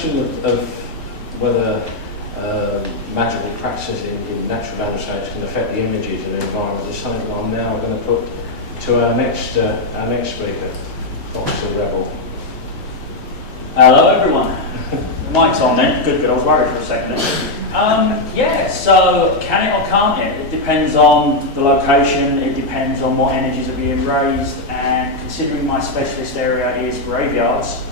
question of whether magical practices in natural landscapes can affect the images and the environment is something that I'm now going to put to our next speaker, Dr. Rebel. Hello everyone. The mic's on then. Good, I was worried for a second. Yeah, so can it or can't it? It depends on the location, it depends on what energies are being raised, and considering my specialist area is graveyards,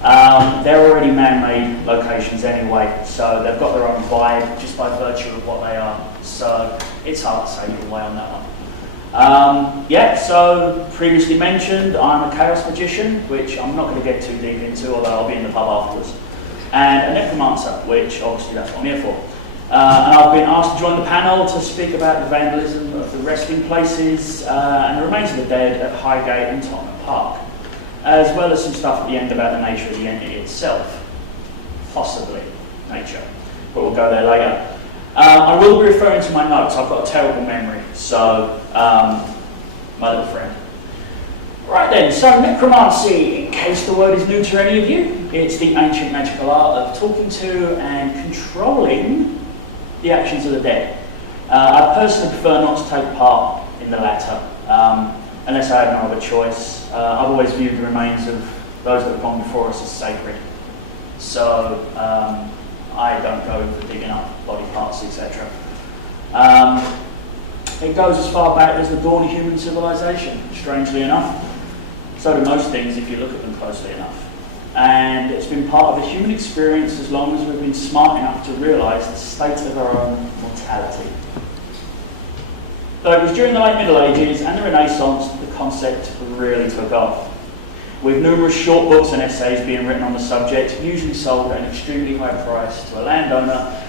they're already man-made locations anyway, so they've got their own vibe just by virtue of what they are. So it's hard to say either way on that one. Yeah, so previously mentioned, I'm a chaos magician, which I'm not going to get too deep into, although I'll be in the pub afterwards, and a necromancer, which obviously that's what I'm here for. And I've been asked to join the panel to speak about the vandalism of the resting places and the remains of the dead at Highgate and Tottenham Park, as well as some stuff at the end about the nature of the entity itself, possibly nature, but we'll go there later. I will be referring to my notes. I've got a terrible memory, so my little friend. Right then, so necromancy, in case the word is new to any of you, it's the ancient magical art of talking to and controlling the actions of the dead. I personally prefer not to take part in the latter, unless I have no other choice. I've always viewed the remains of those that have gone before us as sacred. So I don't go for digging up body parts, etc. It goes as far back as the dawn of human civilization, strangely enough. So do most things if you look at them closely enough. And it's been part of the human experience as long as we've been smart enough to realise the state of our own mortality. Though it was during the late Middle Ages and the Renaissance that the concept really took off, with numerous short books and essays being written on the subject, usually sold at an extremely high price to a landowner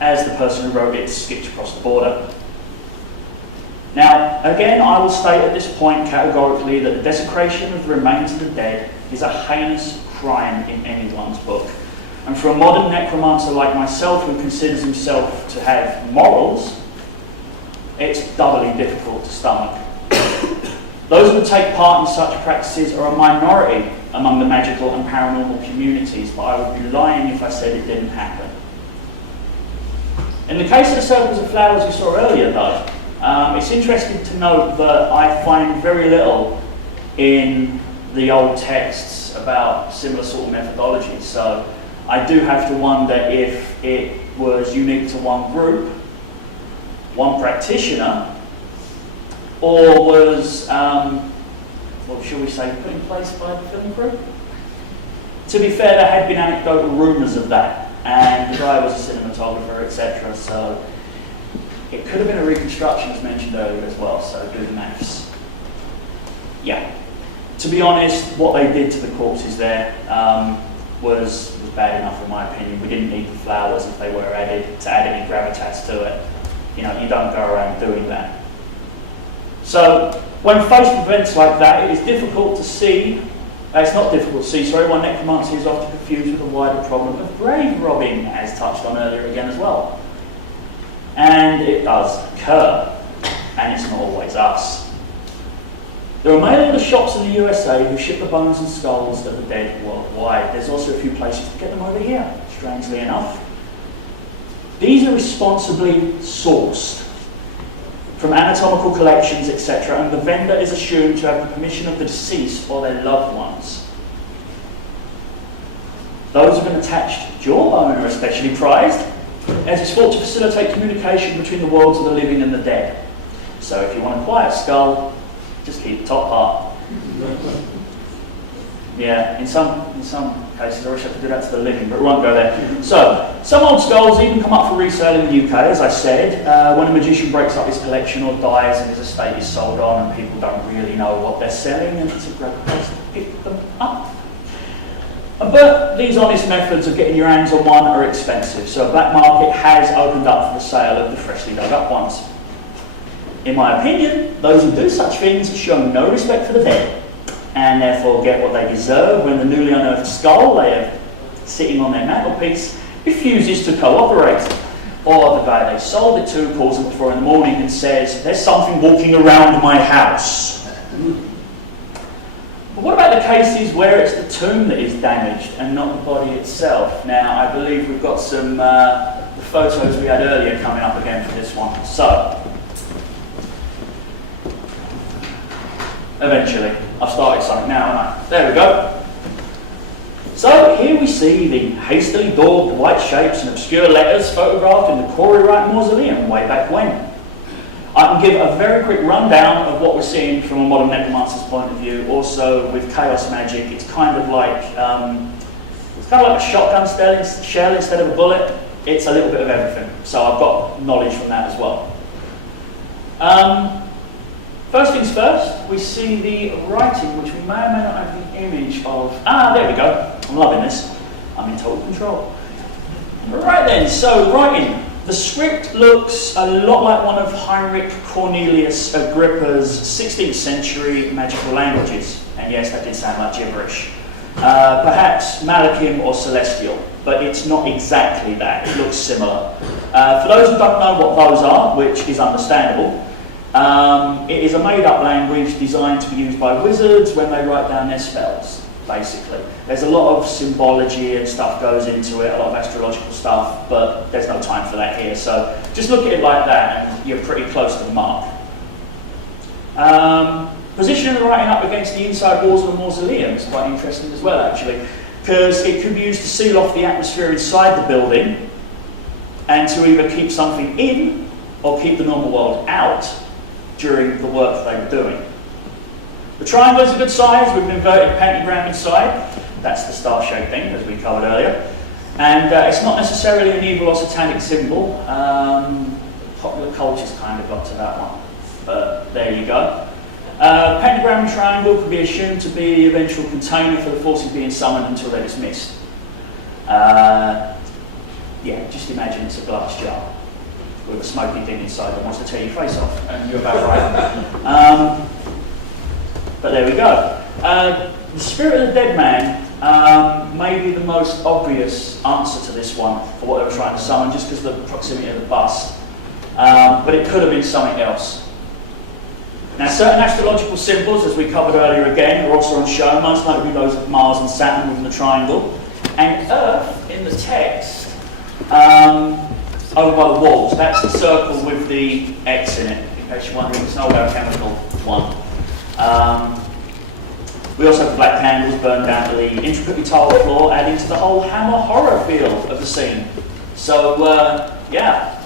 as the person who wrote it skipped across the border. Now, again, I will state at this point categorically that the desecration of the remains of the dead is a heinous crime in anyone's book. And for a modern necromancer like myself who considers himself to have morals, it's doubly difficult to stomach. Those who take part in such practices are a minority among the magical and paranormal communities, but I would be lying if I said it didn't happen. In the case of the circles of flowers we saw earlier though, it's interesting to note that I find very little in the old texts about similar sort of methodologies, so I do have to wonder if it was unique to one group, one practitioner, or was, what shall we say, put in place by the film crew? To be fair, there had been anecdotal rumours of that, and the guy was a cinematographer, etc., so it could have been a reconstruction as mentioned earlier as well, so do the maths. Yeah. To be honest, what they did to the corpses there was bad enough in my opinion. We didn't need the flowers if they were added to add any gravitas to it. You know, you don't go around doing that. So, when faced with events like that, it is difficult to see, it's not difficult to see, sorry, why necromancy is often confused with the wider problem of grave robbing, as touched on earlier again as well. And it does occur, and it's not always us. There are mail order shops in the USA who ship the bones and skulls of the dead worldwide. There's also a few places to get them over here, strangely enough. These are responsibly sourced from anatomical collections, etc., and the vendor is assumed to have the permission of the deceased or their loved ones. Those of an attached jawbone are especially prized, as it's thought to facilitate communication between the worlds of the living and the dead. So if you want a quiet skull, just keep the top part. Yeah, in some cases I wish I could do that to the living, but we won't go there. So, some old skulls even come up for resale in the UK, as I said, when a magician breaks up his collection or dies and his estate is sold on and people don't really know what they're selling, and it's a great place to pick them up. But these honest methods of getting your hands on one are expensive, so a black market has opened up for the sale of the freshly dug up ones. In my opinion, those who do such things show no respect for the dead, and therefore get what they deserve when the newly unearthed skull they have sitting on their mantelpiece refuses to cooperate. Or the guy they sold it to calls them at 4 in the morning and says, "There's something walking around my house." But what about about the cases where it's the tomb that is damaged and not the body itself? Now, I believe we've got some the photos we had earlier coming up again for this one. So, eventually, I've started something now, haven't I? There we go. So, here we see the hastily daubed white shapes and obscure letters photographed in the Corey Wright Mausoleum way back when. I can give a very quick rundown of what we're seeing from a modern necromancer's point of view. Also, with chaos magic, it's kind of like a shotgun shell instead of a bullet. It's a little bit of everything. So I've got knowledge from that as well. First things first, we see the writing, which we may or may not have the image of. There we go. I'm loving this. I'm in total control. Right then, so writing. The script looks a lot like one of Heinrich Cornelius Agrippa's 16th century magical languages. And yes, that did sound like gibberish. Perhaps Malachim or Celestial, but it's not exactly that. It looks similar. For those who don't know what those are, which is understandable, it is a made-up language designed to be used by wizards when they write down their spells, basically. There's a lot of symbology and stuff goes into it, a lot of astrological stuff, but there's no time for that here. So just look at it like that and you're pretty close to the mark. Positioning the writing up against the inside walls of the mausoleum is quite interesting as well, actually, because it could be used to seal off the atmosphere inside the building and to either keep something in or keep the normal world out during the work that they were doing. The triangle is a good size with an inverted pentagram inside. That's the star-shaped thing, as we covered earlier. And it's not necessarily an evil or satanic symbol. Popular culture's kind of got to that one. But there you go. Pentagram and triangle could be assumed to be the eventual container for the forces being summoned until they're dismissed. Yeah, just imagine it's a glass jar with a smoky thing inside that wants to tear your face off, and you're about right. But there we go. The spirit of the dead man may be the most obvious answer to this one for what they were trying to summon, just because of the proximity of the bust. But it could have been something else. Now, certain astrological symbols, as we covered earlier again, are also on show, most notably those of Mars and Saturn within the triangle, and Earth in the text over by the walls. That's the circle with the X in it, in case you're wondering. It's an old alchemical one. We also have black candles burned down to the intricately tiled floor, adding to the whole Hammer horror feel of the scene. So, yeah,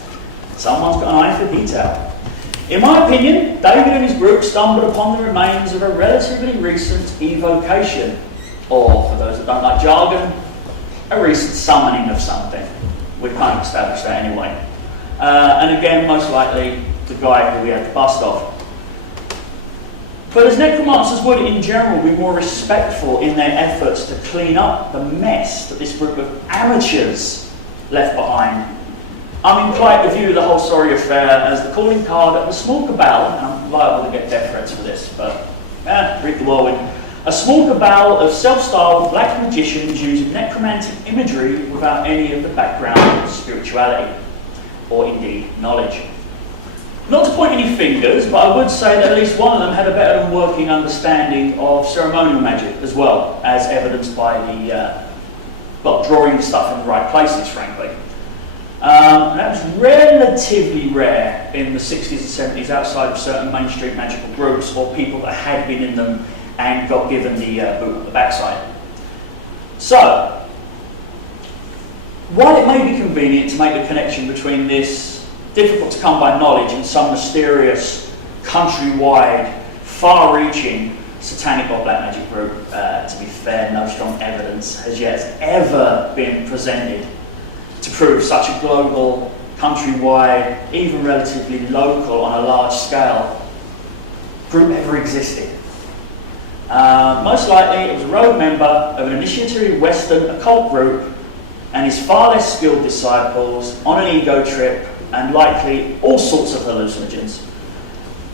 someone's got an eye for detail. In my opinion, David and his group stumbled upon the remains of a relatively recent evocation, or, for those that don't like jargon, a recent summoning of something. We've kind of established that anyway. And again, most likely, the guy who we had the bust of. But as necromancers would in general be more respectful in their efforts to clean up the mess that this group of amateurs left behind, I'm inclined to view the whole sorry affair as the calling card of a small cabal, and I'm liable to get death threats for this, but read the whirlwind. A small cabal of self-styled black magicians using necromantic imagery without any of the background of spirituality, or indeed knowledge. Not to point any fingers, but I would say that at least one of them had a better than working understanding of ceremonial magic as well, as evidenced by the, drawing the stuff in the right places, frankly. That was relatively rare in the 60s and 70s outside of certain mainstream magical groups or people that had been in them and got given the boot on the backside. So, while it may be convenient to make the connection between this difficult to come by knowledge and some mysterious, countrywide, far-reaching satanic or black magic group, to be fair, no strong evidence has yet ever been presented to prove such a global, countrywide, even relatively local on a large scale group ever existed. Most likely it was a rogue member of an initiatory Western occult group and his far less skilled disciples on an ego trip and likely all sorts of hallucinogens.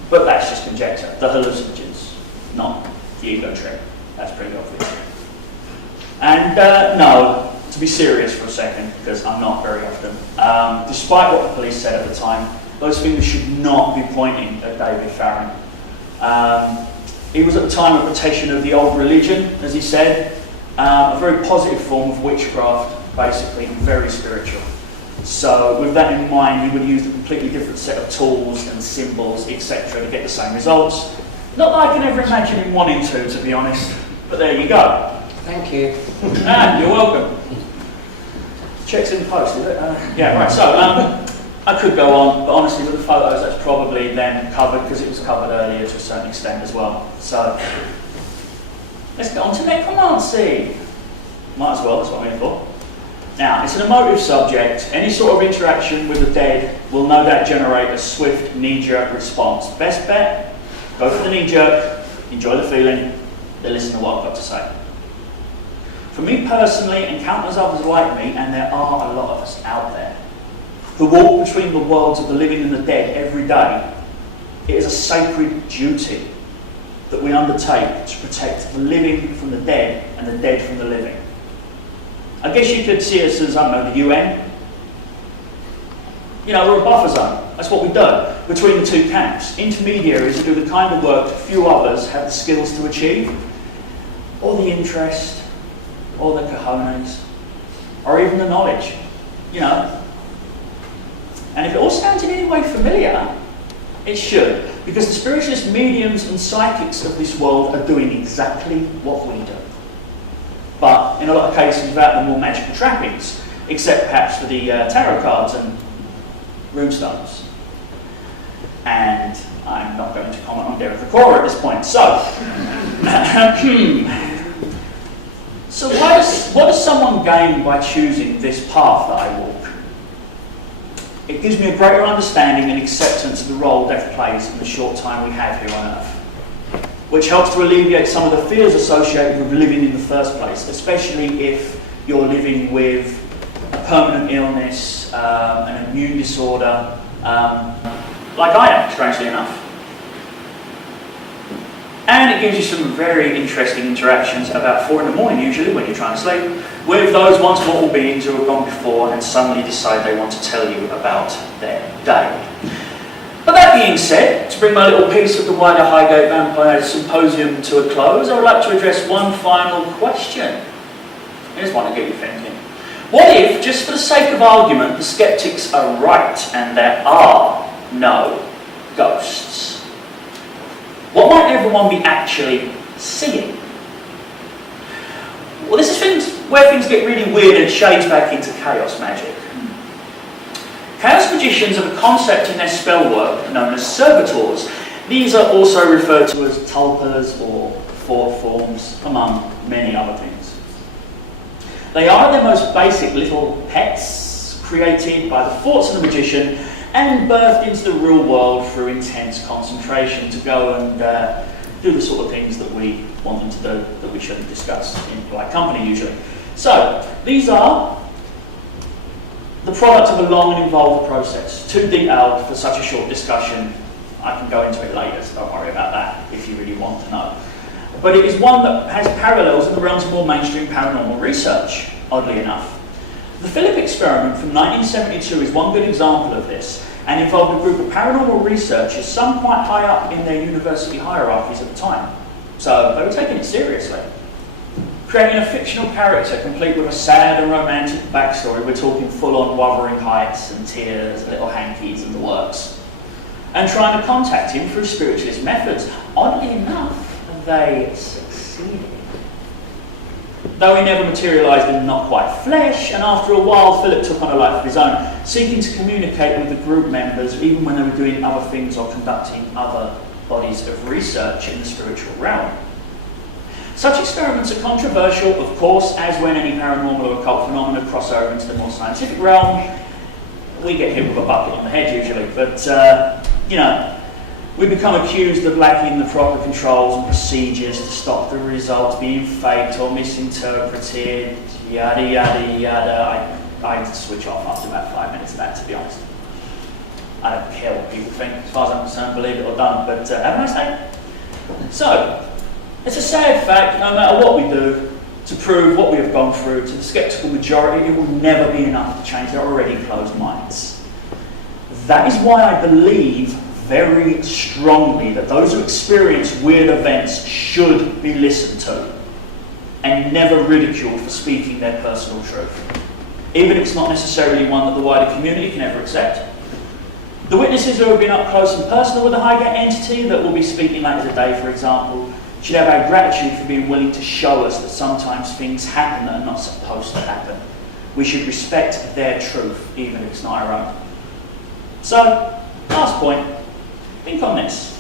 But that's just conjecture, the hallucinogens, not the ego trip. That's pretty obvious. And no, to be serious for a second, because I'm not very often, despite what the police said at the time, those fingers should not be pointing at David Farron. He was at the time a protection of the old religion, as he said, a very positive form of witchcraft, basically, and very spiritual. So with that in mind, he would use a completely different set of tools and symbols, etc. to get the same results. Not that I can ever imagine him wanting to be honest, but there you go. Thank you. You're welcome. Checks in the post, is it? Yeah, right, so I could go on, but honestly with the photos that's probably then covered, because it was covered earlier to a certain extent as well. So, let's go on to necromancy. Might as well, that's what I'm here for. Now, it's an emotive subject. Any sort of interaction with the dead will no doubt generate a swift knee-jerk response. Best bet, go for the knee-jerk, enjoy the feeling, then listen to what I've got to say. For me personally, and countless others like me, and there are a lot of us out there, who walk between the worlds of the living and the dead every day, it is a sacred duty that we undertake to protect the living from the dead and the dead from the living. I guess you could see us as, I don't know, the UN. You know, we're a buffer zone. That's what we do between the two camps. Intermediaries who do the kind of work few others have the skills to achieve, or the interest, or the cojones, or even the knowledge, you know. And if it all sounds in any way familiar, it should, because the spiritualist mediums and psychics of this world are doing exactly what we do. But in a lot of cases without the more magical trappings, except perhaps for the tarot cards and runestones. And I'm not going to comment on Derek the Cora at this point. So, so what does someone gain by choosing this path that I walk? It gives me a greater understanding and acceptance of the role death plays in the short time we have here on Earth, which helps to alleviate some of the fears associated with living in the first place, especially if you're living with a permanent illness, an immune disorder, like I am, strangely enough. And it gives you some very interesting interactions about 4 in the morning, usually, when you're trying to sleep, with those once mortal beings who have gone before and suddenly decide they want to tell you about their day. But that being said, to bring my little piece of the wider Highgate Vampire Symposium to a close, I would like to address one final question. Here's one to get you thinking. What if, just for the sake of argument, the skeptics are right and there are no ghosts? What might everyone be actually seeing? Well, this is where things get really weird and shades back into chaos magic. Chaos magicians have a concept in their spell work known as servitors. These are also referred to as tulpas or thought forms, among many other things. They are their most basic little pets, created by the thoughts of the magician and birthed into the real world through intense concentration to go and do the sort of things that we want them to do, that we shouldn't discuss in polite company usually. So, these are the product of a long and involved process, too detailed for such a short discussion. I can go into it later, so don't worry about that if you really want to know. But it is one that has parallels in the realms of more mainstream paranormal research, oddly enough. The Philip experiment from 1972 is one good example of this, and involved a group of paranormal researchers, some quite high up in their university hierarchies at the time. So they were taking it seriously. Creating a fictional character complete with a sad and romantic backstory. We're talking full-on Wuthering Heights and tears, little hankies and the works. And trying to contact him through spiritualist methods. Oddly enough, they succeeded. Though he never materialised in not quite flesh, and after a while Philip took on a life of his own, seeking to communicate with the group members even when they were doing other things or conducting other bodies of research in the spiritual realm. Such experiments are controversial, of course, as when any paranormal or occult phenomena cross over into the more scientific realm. We get hit with a bucket on the head usually, but, you know, we become accused of lacking the proper controls and procedures to stop the results being faked or misinterpreted, yada, yada, yada. I switch off after about 5 minutes of that, to be honest. I don't care what people think, as far as I'm concerned, believe it or don't, but have a nice day. So, it's a sad fact, no matter what we do to prove what we have gone through, to the sceptical majority, it will never be enough to change their already closed minds. That is why I believe very strongly that those who experience weird events should be listened to and never ridiculed for speaking their personal truth, even if it's not necessarily one that the wider community can ever accept. The witnesses who have been up close and personal with the Highgate entity that will be speaking later today, for example, should have our gratitude for being willing to show us that sometimes things happen that are not supposed to happen. We should respect their truth, even if it's not our own. So, last point, think on this.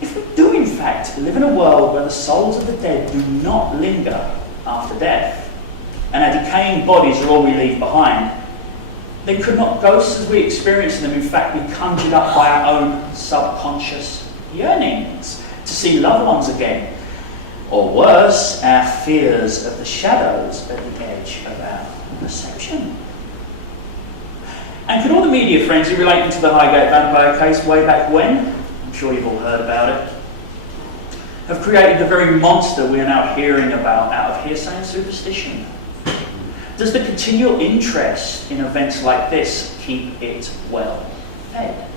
If we do in fact live in a world where the souls of the dead do not linger after death, and our decaying bodies are all we leave behind, then could not ghosts as we experience them in fact be conjured up by our own subconscious yearnings to see loved ones again? Or worse, our fears of the shadows at the edge of our perception? And could all the media frenzy relating to the Highgate Vampire case way back when, I'm sure you've all heard about it, have created the very monster we are now hearing about out of hearsay and superstition? Does the continual interest in events like this keep it well fed?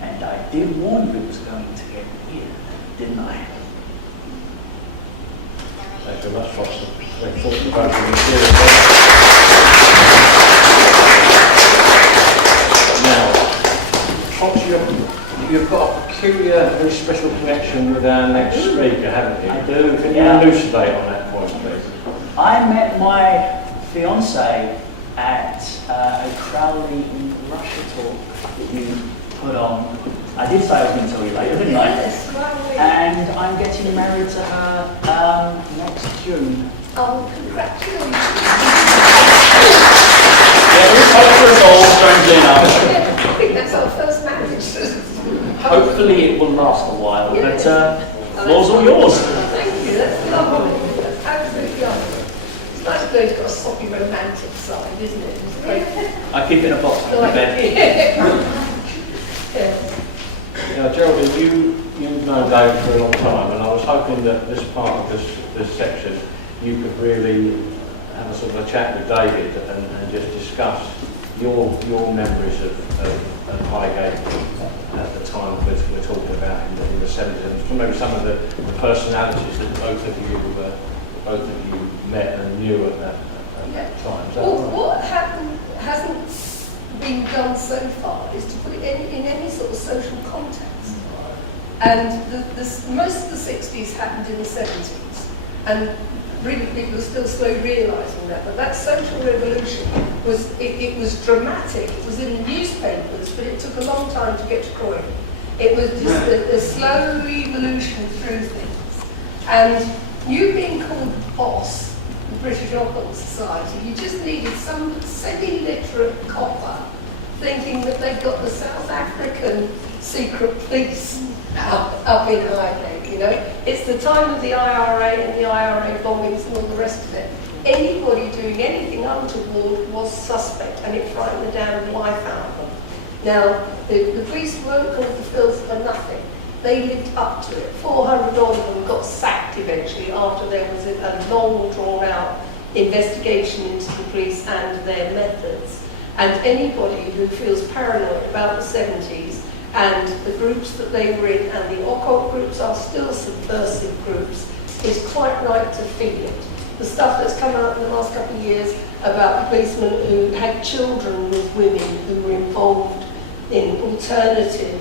And I did warn you it was going to get weird, didn't I? Thank you very much, Foster. Now, Fox, you've got a peculiar, very special connection with our next speaker, haven't you? I do. Can you elucidate on that point, please? I met my fiance at a Crowley in Russia talk that you put on. I did say I was going to tell you later, didn't I? Yes, Crowley. And I'm getting married to her next June. Oh, congratulations. Yeah, there is hope for us all, strangely enough. Yeah, I think that's our first marriage. Hopefully it will last a while, but floor's all yours. Thank you, that's lovely. That's absolutely lovely. It's nice to know it's got a soppy romantic side, isn't it? It's great. I keep it in a box in bed. Yeah. Now, Geraldine, you've known David for a long time, and I was hoping that this part of this section, you could really have a sort of a chat with David and just discuss your memories of Highgate at the time we're talking about in the 70s, and maybe some of the personalities that both of you met and knew at that time. Is that Well, right? what hasn't been done so far is to put it in any sort of social context. And most of the 60s happened in the 70s, and really people are still slowly realising that. But that social revolution was was dramatic. It was in the newspapers, but it took a long time to get to Croydon. It was just a slow evolution through things. And you being called boss, the British Occult Society, you just needed some semi-literate copper thinking that they'd got the South African secret police up in Highgate, you know. It's the time of the IRA and the IRA bombings and all the rest of it. Anybody doing anything untoward was suspect, and it frightened the damn life out of them. Now, the police weren't called the filth for nothing. They lived up to it. 400 of them got sacked eventually after there was a long, drawn-out investigation into the police and their methods. And anybody who feels paranoid about the 70s and the groups that they were in, and the occult groups are still subversive groups, is quite right to feel it. The stuff that's come out in the last couple of years about policemen who had children with women who were involved in alternative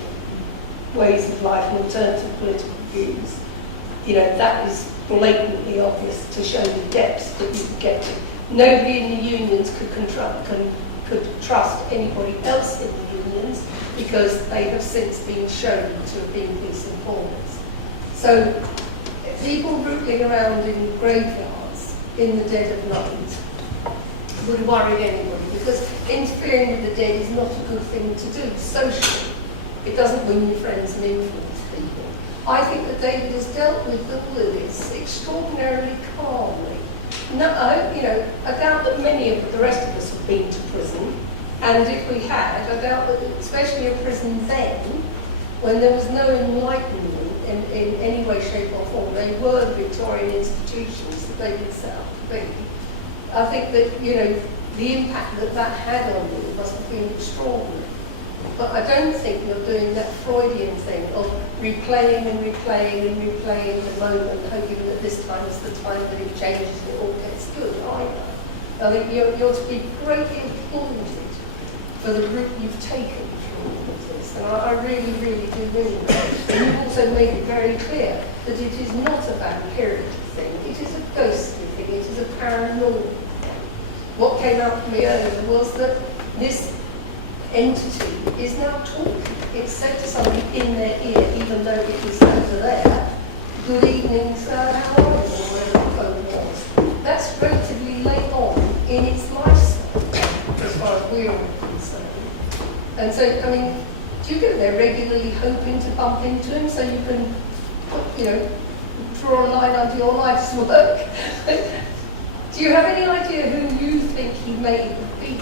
ways of life and alternative political views, you know, that is blatantly obvious to show the depths that you could get to. Nobody in the unions could trust anybody else in the unions, because they have since been shown to have been police informers. So people rootling around in graveyards in the dead of night would worry anybody, because interfering with the dead is not a good thing to do socially. It doesn't win you friends and influence people. I think that David has dealt with all of this extraordinarily calmly. No, I doubt that many of the rest of us have been to prison, and if we had, I doubt that, especially a prison then, when there was no enlightenment in any way, shape or form, they were the Victorian institutions that they did set up to be. I think that, you know, the impact that that had on you must have been extraordinary. but I don't think you're doing that Freudian thing of replaying and replaying and replaying the moment, hoping that this time is the time that it changes and it all gets good either. I think you're to be greatly applauded for the route you've taken through all of this, and I really, really do mean that. And you've also made it very clear that it is not a vampiric thing, it is a ghostly thing, it is a paranormal thing. What came out for me earlier was that this entity is now talking. It said to somebody in their ear, even though it was over there, "Good evening, sir, how are you?" or whatever the phone was. That's relatively late on in its lifespan, as far as we're concerned. And so, I mean, do you go there regularly hoping to bump into him so you can, draw a line under your life's work? Do you have any idea who you think he may be?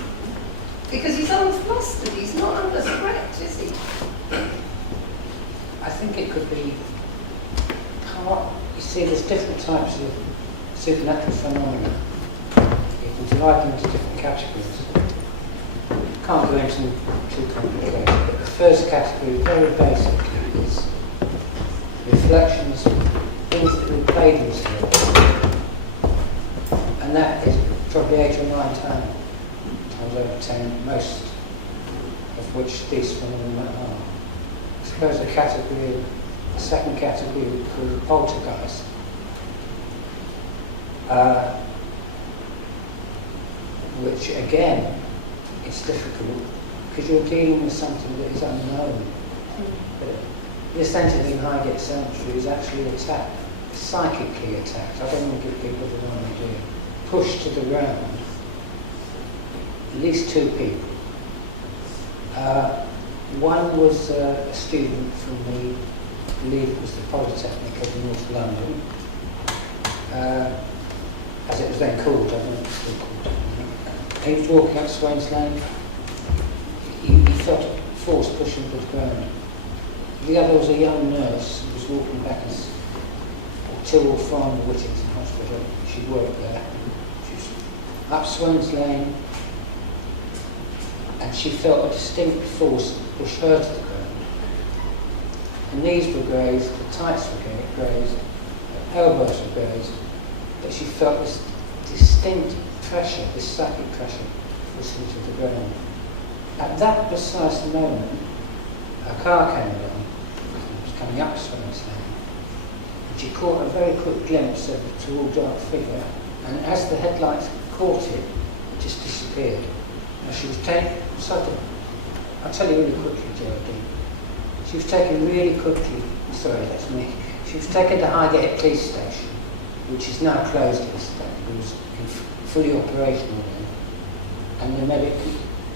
Because he's unflustered, he's not under threat, is he? I think it could be part. You see, there's different types of supernatural phenomena. You can divide them into different categories. Can't go into them too complicated, but the first category, very basically, is reflections, things that replay themselves. And that is probably 8 or 9 times over 10, most of which these phenomena are. I suppose a second category we call poltergeist. Which again is difficult because you're dealing with something that is unknown. But this entity in Highgate Cemetery is actually attacked, psychically attacked. I don't want to give people the wrong idea. Pushed to the ground. At least 2 people. One was a student from the, I believe it was the Polytechnic of North London, as it was then called, I don't know if it's still called. He was walking up Swains Lane. He felt a force pushing him to the ground. The other was a young nurse who was walking back to or from the Whittington Hospital. She worked there. She was up Swains Lane, and she felt a distinct force push her to the ground. Her knees were grazed, the tights were grazed, her elbows were grazed, but she felt this distinct pressure, this psychic pressure, pushing her to the ground. At that precise moment, a car came along, it was coming up Swains Lane, and she caught a very quick glimpse of the tall, dark figure, and as the headlights caught it just disappeared. And she was taken, I'll tell you really quickly, Geraldine. She was taken really quickly, sorry, that's me. She was taken to Highgate Police Station, which is now closed at this time. It was fully operational then. And the medic,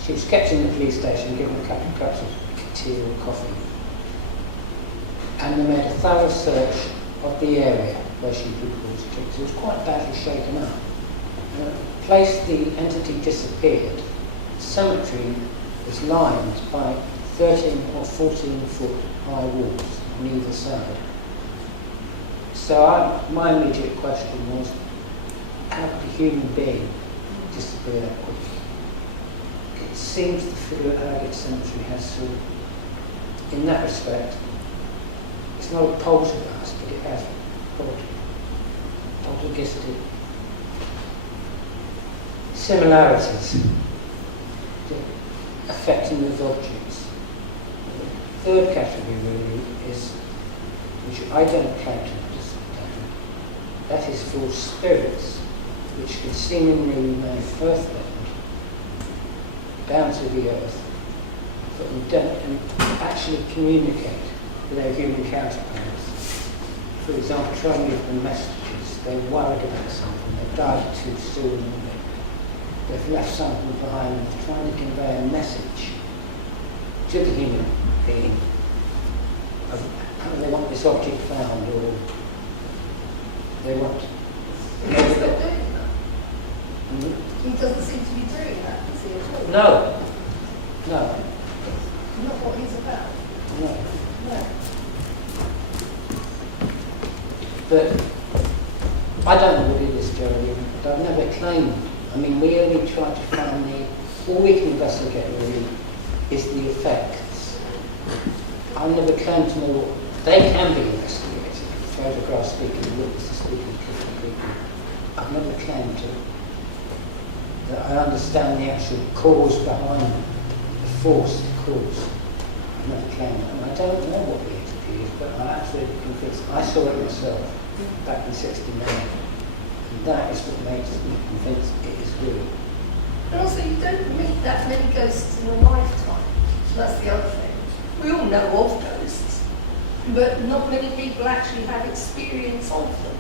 she was kept in the police station, given a couple of cups of tea or coffee. And they made a thorough search of the area where she'd reported to, because it was quite badly shaken up. The place the entity disappeared, the cemetery was lined by 13 or 14 foot high walls on either side. So my immediate question was, how could a human being disappear that quickly? It seems the figure at Highgate Cemetery has sort of, in that respect, it's not a poltergeist, but it has poltergeistic similarities affecting those objects. The third category really is, which I don't claim to understand, that is for spirits which can seemingly remain earthbound, down to the earth, but don't actually communicate with their human counterparts. For example, try and give them messages. They're worried about something, they've died too soon, they've left something behind them, trying to convey a message to the human being of how they want this object found, or they want. He's not doing that. He doesn't seem to be doing that, does he, at all? No. No. Not what he's about. No. No. But I don't know what it is, Geraldine, but I've never claimed. I mean, we only try to find all we can investigate really is the effects I never claim to know what they can be investigated. Photographs speaking, witnesses speaking, people. I've never claimed to that I understand the actual cause behind the force, the cause. I've never claimed that, and I don't know what the entropy is, but I'm absolutely convinced. I saw it myself back in '69, and that is what makes me convinced it is real. And also, you don't meet that many ghosts in a lifetime. That's the other thing. We all know of ghosts, but not many people actually have experience of them.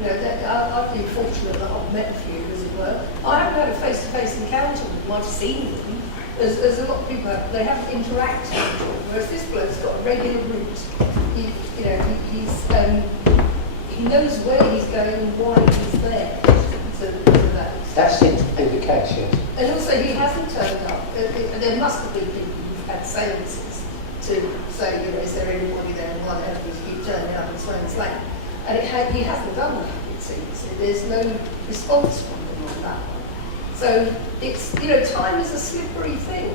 You know, I've been fortunate that I've met a few, as it were. I haven't had a face-to-face encounter with them. I've seen them. As a lot of people have, they haven't interacted with them. Whereas this bloke's got a regular route. He knows where he's going and why he's there. That seems to be the case, yes. And also, he hasn't turned up. There must have been people who've had seances to say, you know, is there anybody there? And one ever keep turning up and swaying slack. And he hasn't done that, it seems. There's no response from them on that one. So it's, you know, time is a slippery thing.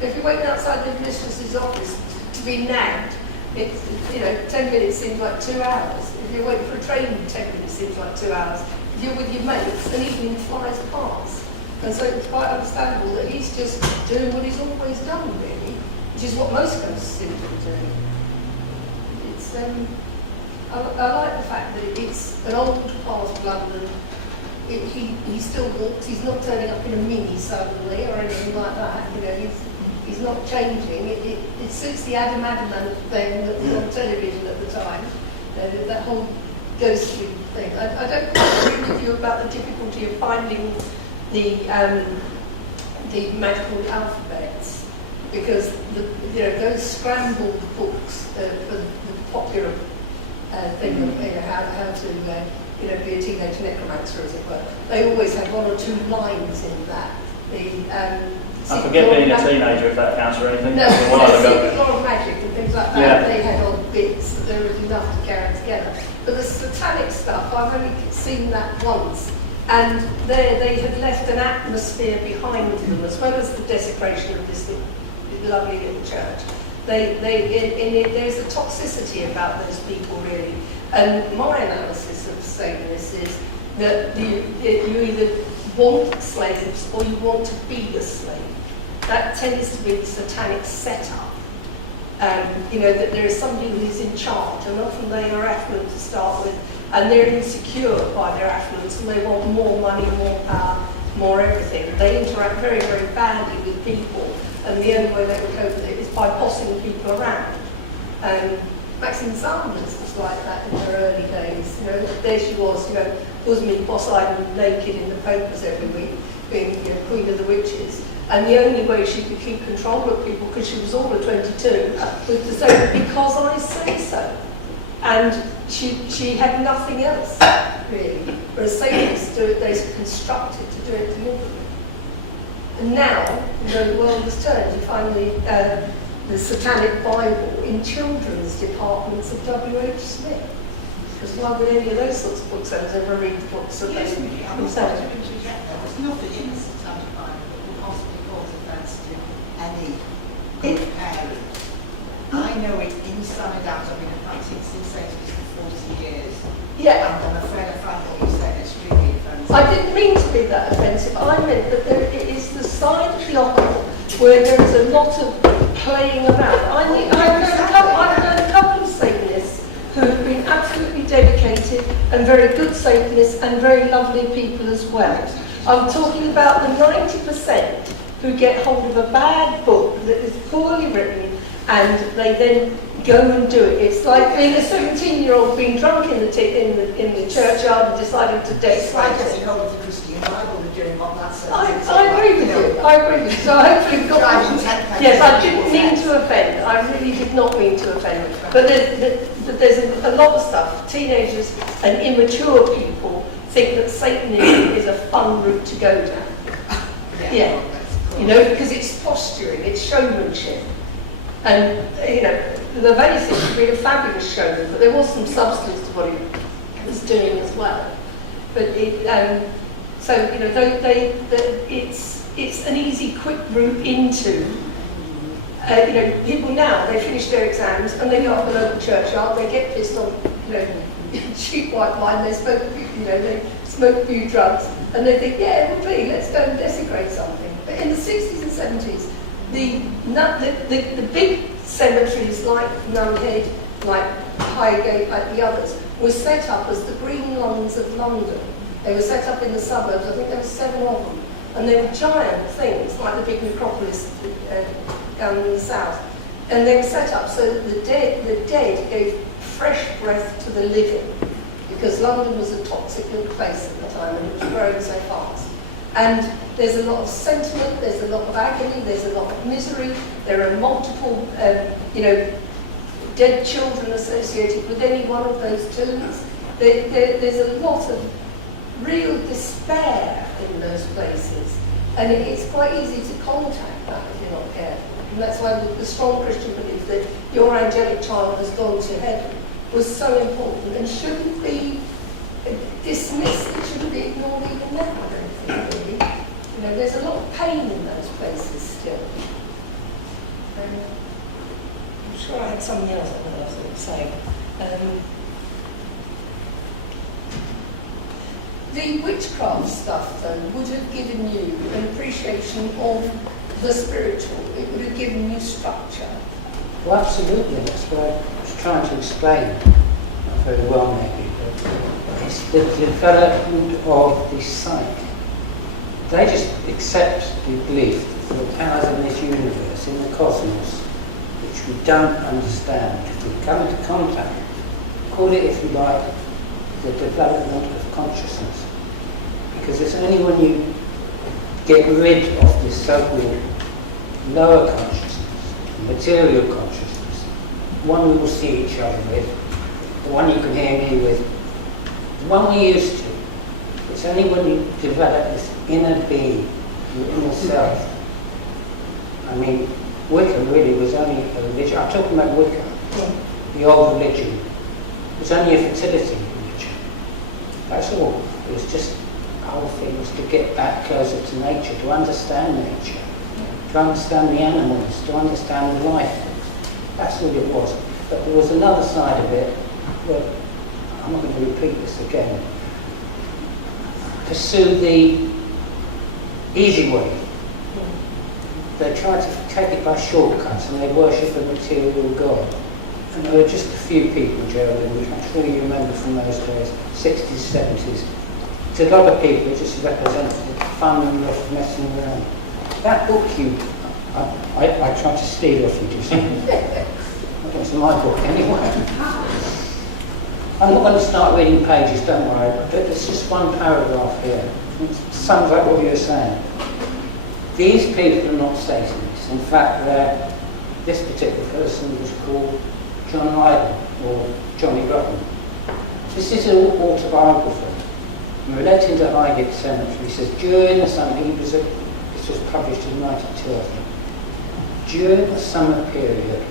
If you're waiting outside the mistress's office to be nagged, it's, you know, 10 minutes seems like 2 hours. If you're waiting for a train, 10 minutes seems like 2 hours. If you're with your mates, an evening flies past. And so it's quite understandable that he's just doing what he's always done, really, which is what most ghosts seem to be doing. It's, I like the fact that it's an old part of London. He still walks. He's not turning up in a mini suddenly or anything like that. You know, he's not changing. It suits the Adam thing that was on television at the time. That whole ghostly thing. I don't quite agree with you about the difficulty of finding the magical alphabets, because those scrambled books for the popular thing of how to be a teenage necromancer, as it were. They always have 1 or 2 lines in that. I forget being a teenager if that counts or anything. No, a while ago. Secret Law of Magic and things like that. Yeah. They had odd bits that there was enough to carry together. But the satanic stuff, I've only seen that once. And they had left an atmosphere behind them, as well as the desecration of this lovely little church. There's a toxicity about those people, really. And my analysis of Satanists is that you either want slaves or you want to be a slave. That tends to be the satanic setup. That there is somebody who is in charge, and often they are affluent to start with, and they're insecure by their affluence, and they want more money, more power, more everything. They interact very, very badly with people, and the only way they can cope with it is by bossing people around. Maxine Sanders was like that in her early days. There she was, bosomy, boss-eyed and naked in the papers every week, being Queen of the Witches. And the only way she could keep control of people, because she was all of 22, was to say, because I say so. And she had nothing else, really. Whereas Satanists do it, they're constructed to do it deliberately. And now, the world has turned. You find the Satanic Bible in children's departments of W.H. Smith. Because why would any of those sorts of books ever read the books of There's nothing in the Satanic Bible that will possibly cause offence to any good parent. I know it inside out. I've been practicing Satanists for 40 years. Yeah. And I'm afraid I find what you said extremely offensive. I didn't mean to be that offensive. I meant that it is the side of the occult where there is a lot of playing about. I've known a couple of Satanists who have been absolutely dedicated and very good Satanists and very lovely people as well. I'm talking about the 90% who get hold of a bad book that is poorly written and they then go and do it. It's like being a 17-year-old being drunk in the churchyard and deciding to desecrate it. Getting hold of the Christian Bible and doing what that says. I agree with you. I agree with you. So hopefully you've got. Yes, I didn't mean to offend. I really did not mean to offend. But there's a lot of stuff. Teenagers and immature people think that Satanism is a fun route to go down. Yeah. Because it's posturing, it's showmanship. And, LaVey seems to be a fabulous showman, but there was some substance to what he was doing as well. But it's an easy, quick route into people now, they finish their exams and they go up the local churchyard, they get pissed on, cheap white wine, they smoke, they smoke a few drugs, and they think, yeah, we'll be, let's go and desecrate something. But in the 60s and 70s, the big cemeteries like Nunhead, like Highgate, like the others, were set up as the Green Lawns of London. They were set up in the suburbs, I think there were 7 of them. And they were giant things, like the big necropolis down in the south. And they were set up so that the dead gave fresh breath to the living, because London was a toxic little place at the time and it was growing so fast. And there's a lot of sentiment, there's a lot of agony, there's a lot of misery, there are multiple, dead children associated with any one of those tombs. There's a lot of real despair in those places, and it's quite easy to contact that if you're not careful. And that's why the strong Christian belief that your angelic child has gone to heaven was so important and shouldn't be dismissed, it shouldn't be ignored even now, I don't think, really. There's a lot of pain in those places still. I'm sure I had something else I was going to say. The witchcraft stuff, though, would have given you an appreciation of the spiritual. It would have given you structure. Well, absolutely. That's what I was trying to explain. Not very well, maybe. But it's the development of the psyche. They just accept the belief that there are powers in this universe, in the cosmos, which we don't understand. If we come into contact, call it, if you like, the development of consciousness. Because it's only when you get rid of this so-called lower consciousness, material consciousness, the one we will see each other with, the one you can hear me with, the one we used to. It's only when you develop this inner being, your inner self. I mean, Wicca really was only a religion. I'm talking about Wicca, the old religion. It was only a fertility religion. That's all. It was just, the whole thing was to get back closer to nature, to understand nature, to understand the animals, to understand the life. That's what it was. But there was another side of it, but I'm not going to repeat this again. Pursue the easy way. They try to take it by shortcuts and they worship a material god. And there were just a few people, Geraldine, which I'm sure you remember from those days, 60s, 70s. To a lot of people, it just represented fun and messing around. That book I tried to steal off you just now. It's my book anyway. I'm not going to start reading pages, don't worry, but there's just one paragraph here. It sums up what you were saying. These people are not Satanists. In fact, this particular person was called John Lydon, or Johnny Rotten. This is an autobiography. Relating to Highgate Cemetery, he says, during the summer, this was published in 92, I think. During the summer period,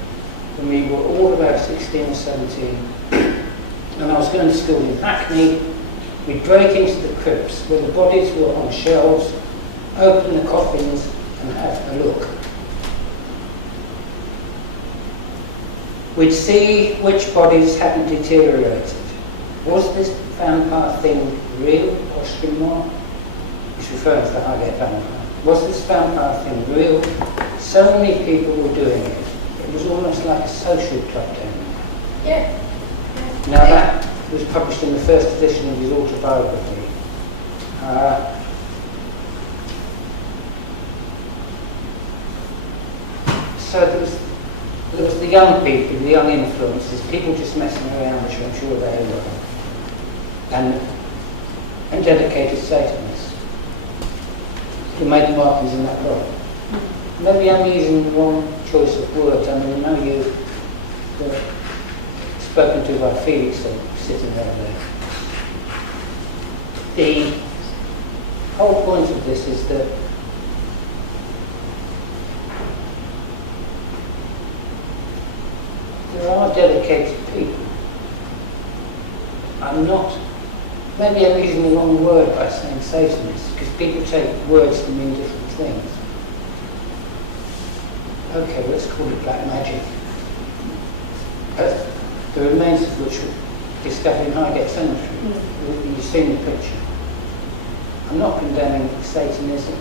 when we were all about 16 or 17, and I was going to school in Hackney, we'd break into the crypts where the bodies were on shelves, open the coffins and have a look. We'd see which bodies hadn't deteriorated. Was this vampire thing real? Question mark. He's referring to the Highgate Vampire. Was this vampire thing real? So many people were doing it. It was almost like a social club down there. Yeah. Now that was published in the first edition of his autobiography. So there was the young people, the young influences, people just messing around, which I'm sure they were, and dedicated Satanists who made markings in that book. Maybe I'm using the wrong choice of words. I mean, I know you've spoken to by Felix sitting there. The whole point of this is that there are dedicated people. Maybe I'm using the wrong word by saying Satanists, because people take words to mean different things. okay, let's call it black magic. The remains of which were discovered in Highgate Cemetery. You've seen the picture. I'm not condemning Satanism.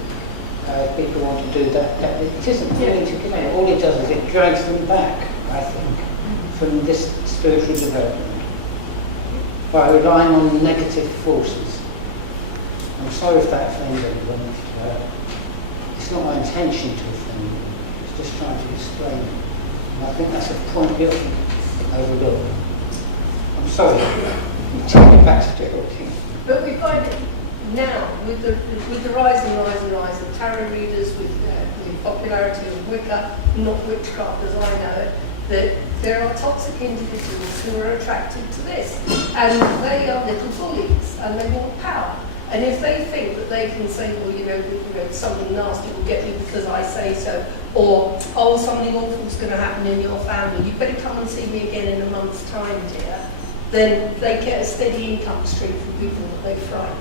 People want to do that. It isn't really to condemn. All it does is it drags them back, I think, from this spiritual development by relying on negative forces. I'm sorry if that offends anyone. It's not my intention to offend you. It's just trying to explain it. And I think that's a point you often overlook. I'm sorry. Take me back to Gerald. But we find it now, with the rise of tarot readers, with the popularity of Wicca, not witchcraft as I know it, that there are toxic individuals who are attracted to this. And they are little bullies, and they want power. And if they think that they can say, well, something nasty will get me because I say so, or, oh, something awful's going to happen in your family, you better come and see me again in a month's time, dear, then they get a steady income stream from people that they frighten.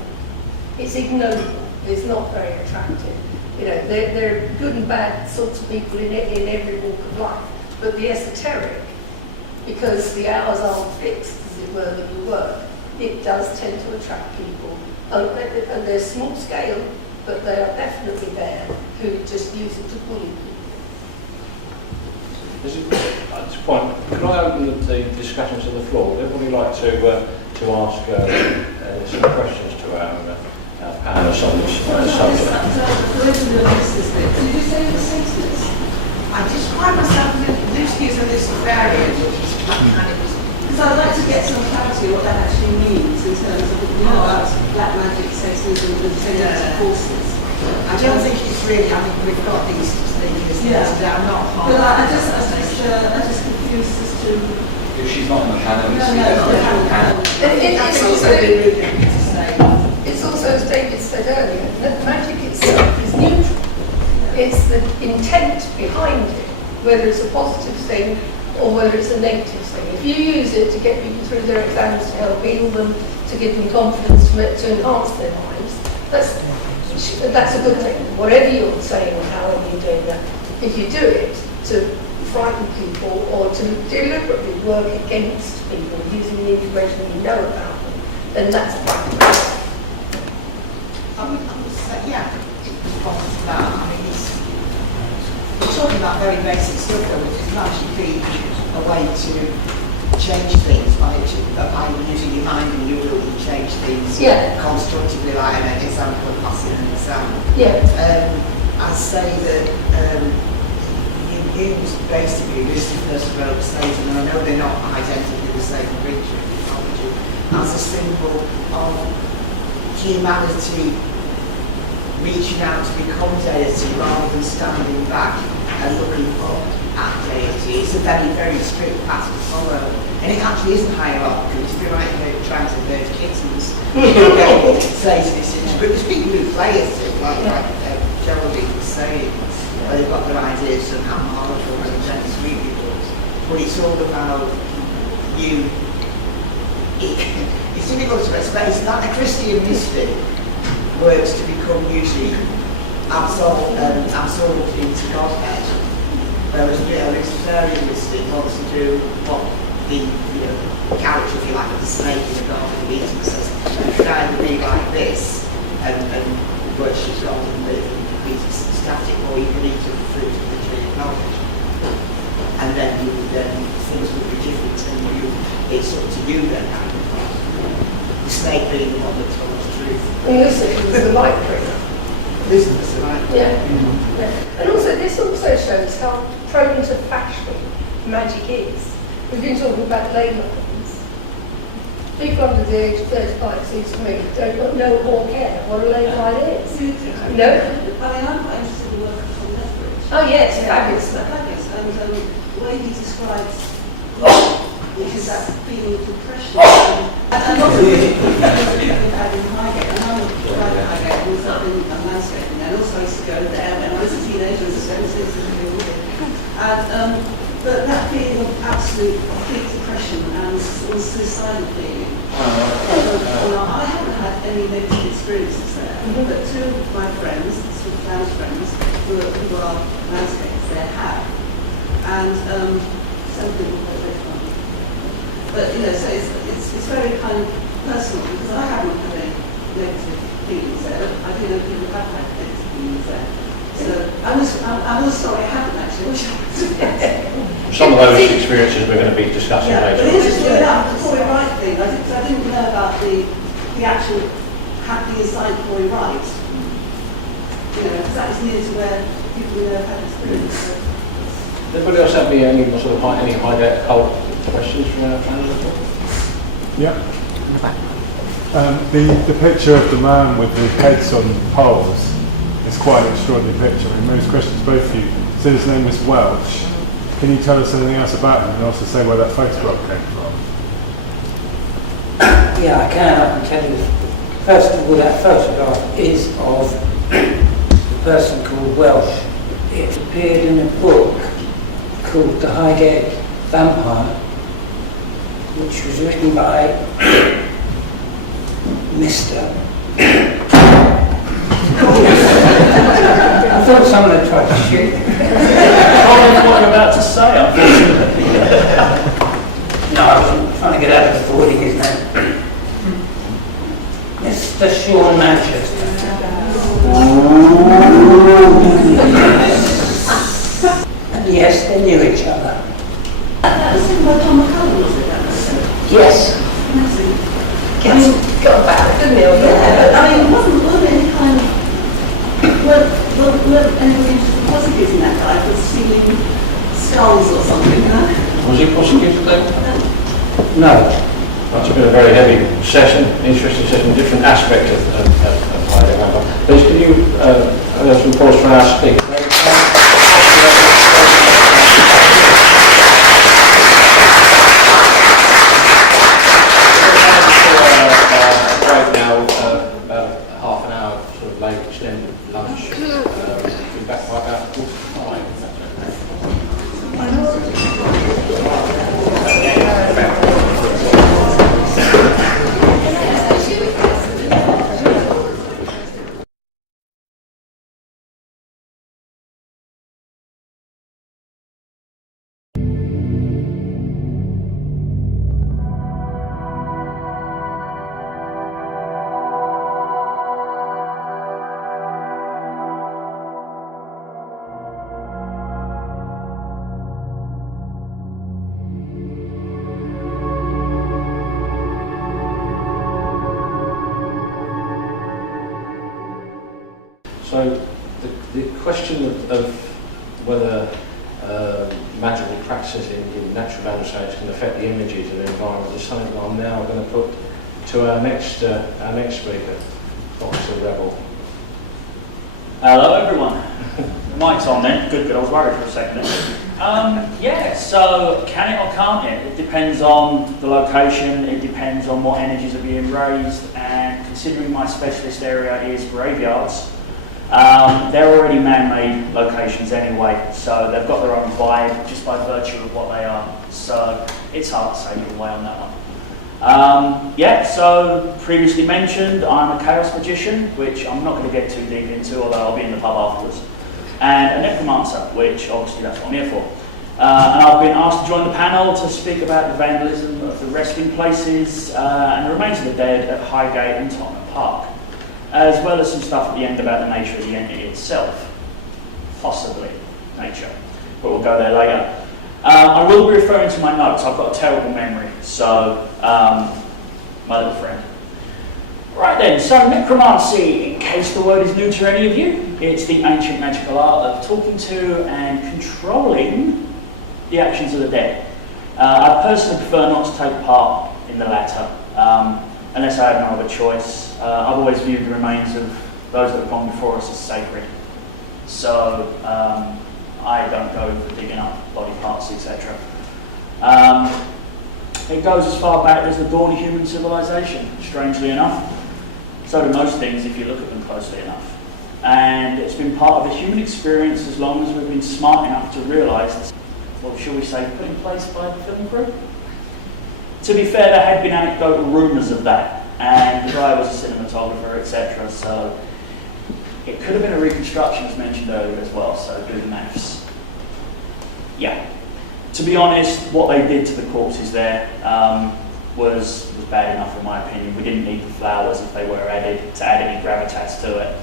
It's ignoble. It's not very attractive. There are good and bad sorts of people in every walk of life. But the esoteric, because the hours aren't fixed, as it were, that you work, it does tend to attract people. And they're small scale, but they are definitely there, who just use it to bully people. At this point, could I open the discussion to the floor? Would everybody like to ask some questions to our panelists on this subject? Did you say the Satanists? I describe myself loosely as a Luciferian, which is kind of... Because I'd like to get some clarity what that actually means in terms of, about black magic, Satanism, and alternative forces. I don't think it's really, we've got these things that are not hard. But I'm just confused as to... If she's not in the panel, No, It's also, as David said earlier, that magic itself is neutral. It's the intent behind it, whether it's a positive thing or whether it's a negative thing. If you use it to get people through their exams, to help heal them, to give them confidence, to enhance their lives, that's a good thing. Whatever you're saying or however you're doing that, if you do it to frighten people or to deliberately work against people using the information you know about them, then that's practical. Response to that. We're talking about very basic stuff though, which can actually be a way to change things by using your mind and your will to change things constructively, like an example of passing an exam. I say that you use basically Lucifer's robe Satan, and I know they're not identically the same creature in mythology, as a symbol of humanity reaching out to become deity rather than standing back and looking up at deity. It's a very, very strict path to follow. And it actually isn't hierarchical. If you're right here trying to herd kittens, Satanists, but there's people who play it, like Geraldine was saying, where they've got their ideas of how moral and gender sweet people. But it's all about you. It's difficult to explain. It's not a Christian mystic works to become usually absorbed into Godhead, whereas a Luciferian mystic wants to do what the character, if you like, of the snake in the Garden of Eden says. You can either be like this and worship God and live and be static, or you can eat of the fruit of the tree of knowledge. And then things would be different, and it's up to you then. The snake being the one that told the truth. And Lucifer was the light bringer. Lucifer was the light bringer. Yeah. And also, this also shows how prone to fashion magic is. We've been talking about ley lines. People under the age of 35, it seems to me, don't know or care what a ley line is. No? I'm quite interested in the work of Tom Lethbridge. Oh yes, fabulous. Fabulous. And the way he describes which is that feeling of depression. And also, we've had in Highgate, and I'm right in Highgate, I was up in landscaping, and also I used to go there when I was a teenager as a sensitive and but that feeling of absolute complete depression and suicidal feeling. I haven't had any negative experiences there, but two of my friends, sort of clown friends, who are landscapers, they have. and some people call it fun. But you know, so it's very kind of personal, because I haven't had any negative feelings there. I do know people have had negative feelings there. So I was sorry I haven't actually. Some of those experiences we're going to be discussing Yeah, later. but interestingly enough, the Tory right thing, I didn't know about the actual the inside Tory right. You know, because that is near to where people have had experience. So. Anybody else have any sort of any Highgate Occult questions from our panel? Yeah. The picture of the man with the heads on poles is quite an extraordinary picture. I mean, most questions, both of you. So his name was Welsh. Can you tell us anything else about him and also say where that photograph came from? Yeah, I can tell you. First of all, that photograph is of a person called Welsh. It appeared in a book called The Highgate Vampire, which was written by Mr. I thought someone had tried to shoot me. I don't know what you're about to say, unfortunately. No, I wasn't trying to get out of forwarding his name. Mr. Sean Manchester. And yes, they knew each other. That was written by Tom McCullough, was it? Yes. Got back, didn't it? Yeah, I mean, it wasn't any kind of. Weren't anybody interested in positives in that guy for stealing skulls or something, you know? Was he prosecuted then? No. That's been a very heavy session, interesting session, different aspect of Highgate Vampire. Please, can you have some applause for our speaker? Right now, about half an hour, sort of late extended lunch. We'll be back by about 45. So the question of whether magical practices in natural landscapes can affect the images and the environment is something that I'm now going to put to our next speaker, Dr. Rebel. Hello, everyone. The mic's on then. Good. I was worried for a second. Yeah, so can it or can't it? It depends on the location, it depends on what energies are being raised, and considering my specialist area is graveyards, they're already man-made locations anyway, so they've got their own vibe just by virtue of what they are. So it's hard to say either way on that one. Yeah, so previously mentioned, I'm a chaos magician, which I'm not going to get too deep into, although I'll be in the pub afterwards, and a necromancer, which obviously that's what I'm here for. And I've been asked to join the panel to speak about the vandalism of the resting places and the remains of the dead at Highgate and Tottenham Park, as well as some stuff at the end about the nature of the entity itself. Possibly nature, but we'll go there later. I will be referring to my notes. I've got a terrible memory, so my little friend. Right then, so necromancy, in case the word is new to any of you, it's the ancient magical art of talking to and controlling the actions of the dead. I personally prefer not to take part in the latter, unless I had no other choice. I've always viewed the remains of those that have gone before us as sacred. So I don't go for digging up body parts, etc. It goes as far back as the dawn of human civilization, strangely enough. So do most things if you look at them closely enough. And it's been part of the human experience as long as we've been smart enough to realise, well, shall we say, put in place by the film crew? To be fair, there had been anecdotal rumours of that, and the guy was a cinematographer, etc. So it could have been a reconstruction, as mentioned earlier as well, so do the maths. Yeah. To be honest, what they did to the corpses there was bad enough in my opinion. We didn't need the flowers if they were added to add any gravitas to it.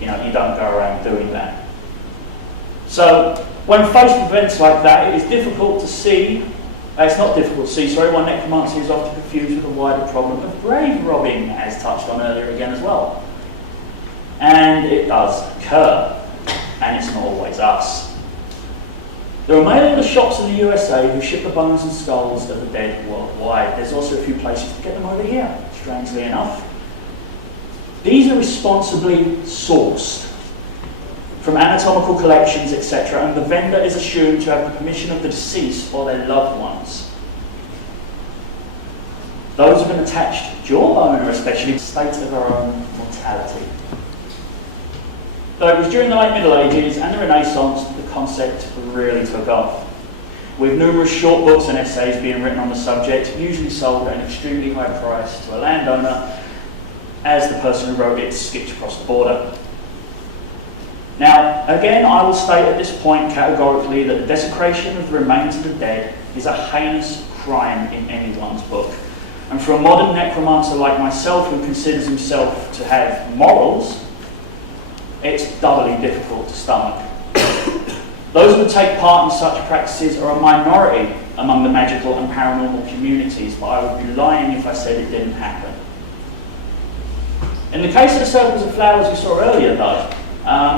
You know, you don't go around doing that. So when faced with events like that, it is difficult to see, it's not difficult to see, sorry, why necromancy is often confused with the wider problem of grave robbing, as touched on earlier again as well. And it does occur, and it's not always us. There are mail order shops in the USA who ship the bones and skulls of the dead worldwide. There's also a few places to get them over here, strangely enough. These are responsibly sourced from anatomical collections, etc., and the vendor is assumed to have the permission of the deceased or their loved ones. Those have been attached to jawbone are especially the state of our own mortality. Though it was during the late Middle Ages and the Renaissance that the concept really took off, with numerous short books and essays being written on the subject, usually sold at an extremely high price to a landowner, as the person who wrote it skipped across the border. Now, again, I will state at this point categorically that the desecration of the remains of the dead is a heinous crime in anyone's book. And for a modern necromancer like myself, who considers himself to have morals, it's doubly difficult to stomach. Those who take part in such practices are a minority among the magical and paranormal communities, but I would be lying if I said it didn't happen. In the case of the circles of flowers we saw earlier, though,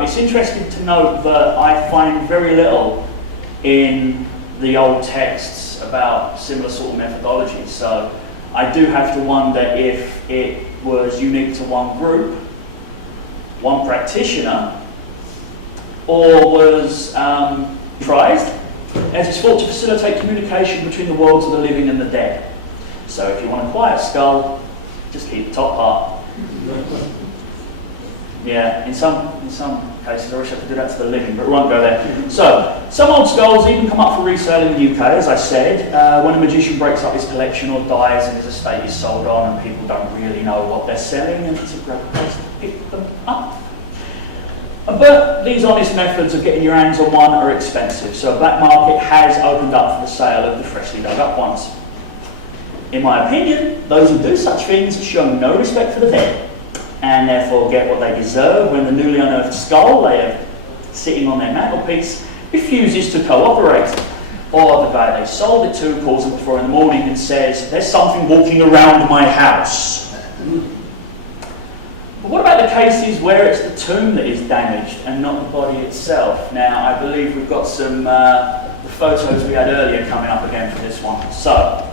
it's interesting to note that I find very little in the old texts about similar sort of methodologies. So I do have to wonder if it was unique to one group, one practitioner, or was prized as it's thought to facilitate communication between the worlds of the living and the dead. So if you want a quiet skull, just keep the top part. Yeah, in some cases I wish I could do that to the living, but we won't go there. So, some old skulls even come up for resale in the UK, as I said, when a magician breaks up his collection or dies and his estate is sold on and people don't really know what they're selling, and it's a great place to pick them up. But these honest methods of getting your hands on one are expensive, so a black market has opened up for the sale of the freshly dug up ones. In my opinion, those who do such things show no respect for the dead, and therefore get what they deserve when the newly unearthed skull they have sitting on their mantelpiece refuses to cooperate. Or the guy they sold it to calls them at 4 in the morning and says, "There's something walking around my house." But what about the cases where it's the tomb that is damaged and not the body itself? Now, I believe we've got some the photos we had earlier coming up again for this one. So,